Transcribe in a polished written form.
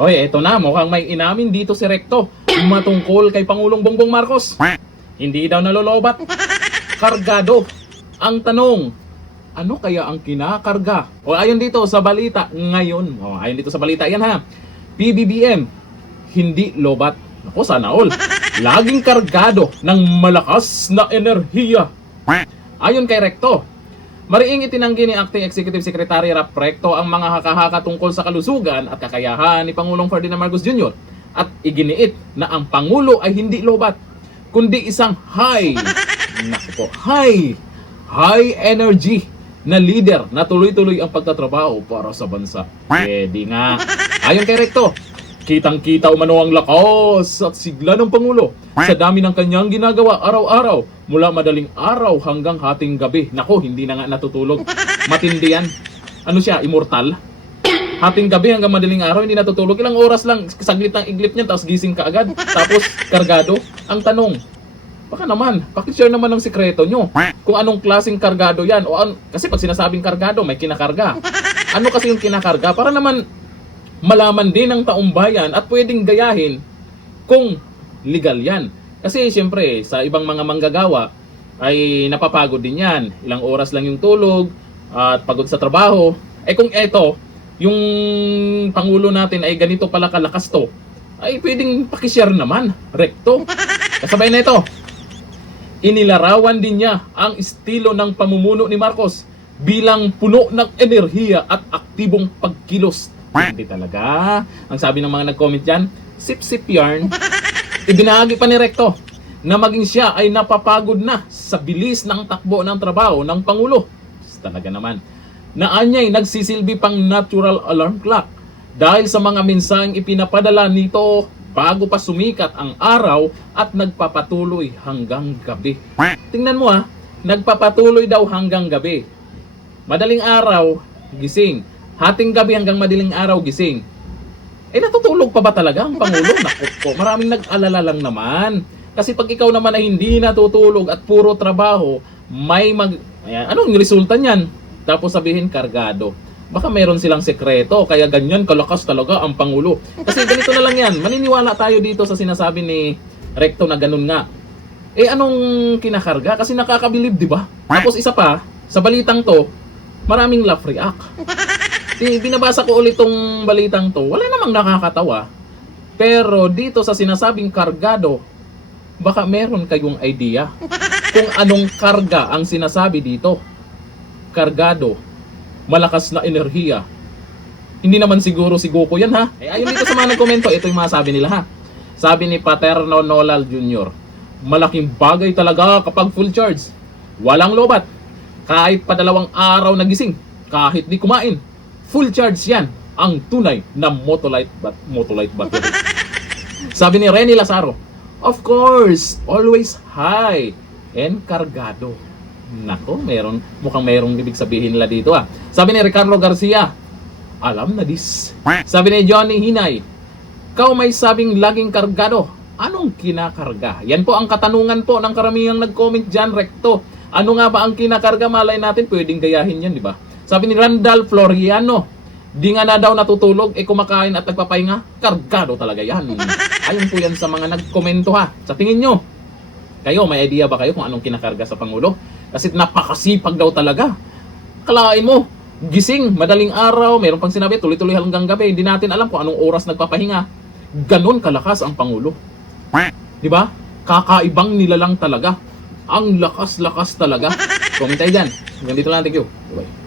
Oy, eto na, mukhang may inamin dito si Recto matungkol kay Pangulong Bongbong Marcos. Hindi daw nalolobat. Kargado. Ang tanong, ano kaya ang kinakarga? O ayon dito sa balita ngayon, ayon dito sa balita yan ha, PBBM, hindi lobat. Ako, sana all. Laging kargado ng malakas na enerhiya. Ayon kay Recto, mariing itinanggi ni Acting Executive Secretary Rap Recto ang mga haka-haka tungkol sa kalusugan at kakayahan ni Pangulong Ferdinand Marcos Jr. at iginiit na ang Pangulo ay hindi lobat, kundi isang high energy na leader na tuloy-tuloy ang pagtatrabaho para sa bansa. Pwede nga. Ayon kay Recto, kitang-kita umano ang lakas at sigla ng Pangulo sa dami ng kanyang ginagawa araw-araw mula madaling araw hanggang hating gabi. Nako, hindi na nga natutulog. Matindi yan. Ano siya, immortal? Hating gabi hanggang madaling araw, hindi natutulog. Ilang oras lang, saglit ang iglip niyan, tapos gising ka agad. Tapos, kargado. Ang tanong, baka naman, pakishare naman ng sikreto nyo. Kung anong klaseng kargado yan. Kasi pag sinasabing kargado, may kinakarga. Ano kasi yung kinakarga? Para naman malaman din ng taong bayan at pwedeng gayahin kung legal yan. Kasi siyempre, sa ibang mga manggagawa ay napapagod din yan. Ilang oras lang yung tulog at pagod sa trabaho. Eh kung eto, yung Pangulo natin ay ganito pala kalakas to, ay pwedeng pakishare naman, Recto. Kasabay na ito, inilarawan din niya ang estilo ng pamumuno ni Marcos bilang puno ng enerhiya at aktibong pagkilos. Hindi talaga. Ang sabi ng mga nag-comment dyan, sip-sip yarn. Ibinahagi pa ni Recto na maging siya ay napapagod na sa bilis ng takbo ng trabaho ng Pangulo. Talaga naman. Naanyay nagsisilbi pang natural alarm clock dahil sa mga mensaheng ipinapadala nito bago pa sumikat ang araw at nagpapatuloy hanggang gabi. Tingnan mo nagpapatuloy daw hanggang gabi. Madaling araw, gising. Hating gabi hanggang madaling araw, gising. Eh natutulog pa ba talaga ang Pangulo? Naku po, maraming nag-alala lang naman. Kasi pag ikaw naman ay hindi natutulog at puro trabaho, anong resulta niyan? Tapos sabihin kargado. Baka meron silang sekreto, kaya ganyan kalakas talaga ang Pangulo. Kasi ganito na lang yan, maniniwala tayo dito sa sinasabi ni Recto na ganun nga. Eh anong kinakarga? Kasi nakakabilib, di ba? Tapos isa pa, sa balitang to, maraming laugh react. Binabasa ko ulit tong balitang to, wala namang nakakatawa. Pero dito sa sinasabing kargado, baka meron kayong idea kung anong karga ang sinasabi dito. Kargado, malakas na enerhiya. Hindi naman siguro si Goku yan ha. Ayun dito sa mga nagkomento, ito yung mga sabi nila ha. Sabi ni Paterno Nolal Jr., malaking bagay talaga kapag full charge. Walang lobat. Kahit pa 2 araw nagising, kahit di kumain. Full charge yan, ang tunay na Motolite battery. Sabi ni Rene Lazaro, of course, always high and kargado. Nako, mukhang merong ibig sabihin nila dito Sabi ni Ricardo Garcia, alam na this. Sabi ni Johnny Hinay, ikaw may sabing laging kargado. Anong kinakarga? Yan po ang katanungan po ng karamihang nag-comment dyan, Recto. Ano nga ba ang kinakarga? Malay natin, pwedeng gayahin yan, di ba? Sabi ni Randall Floriano, di nga na daw natutulog, kumakain at nagpapahinga, kargado talaga yan. Ayun po yan sa mga nagkomento Sa tingin nyo, kayo, may idea ba kayo kung anong kinakarga sa Pangulo? Kasi napakasipag daw talaga. Kalain mo, gising, madaling araw, mayroon pang sinabi, tuloy-tuloy hanggang gabi, hindi natin alam kung anong oras nagpapahinga. Ganon kalakas ang Pangulo. Di ba? Kakaibang nilalang talaga. Ang lakas-lakas talaga. Comment tayo dyan. Hanggang dito lang, thank you. Bye-bye.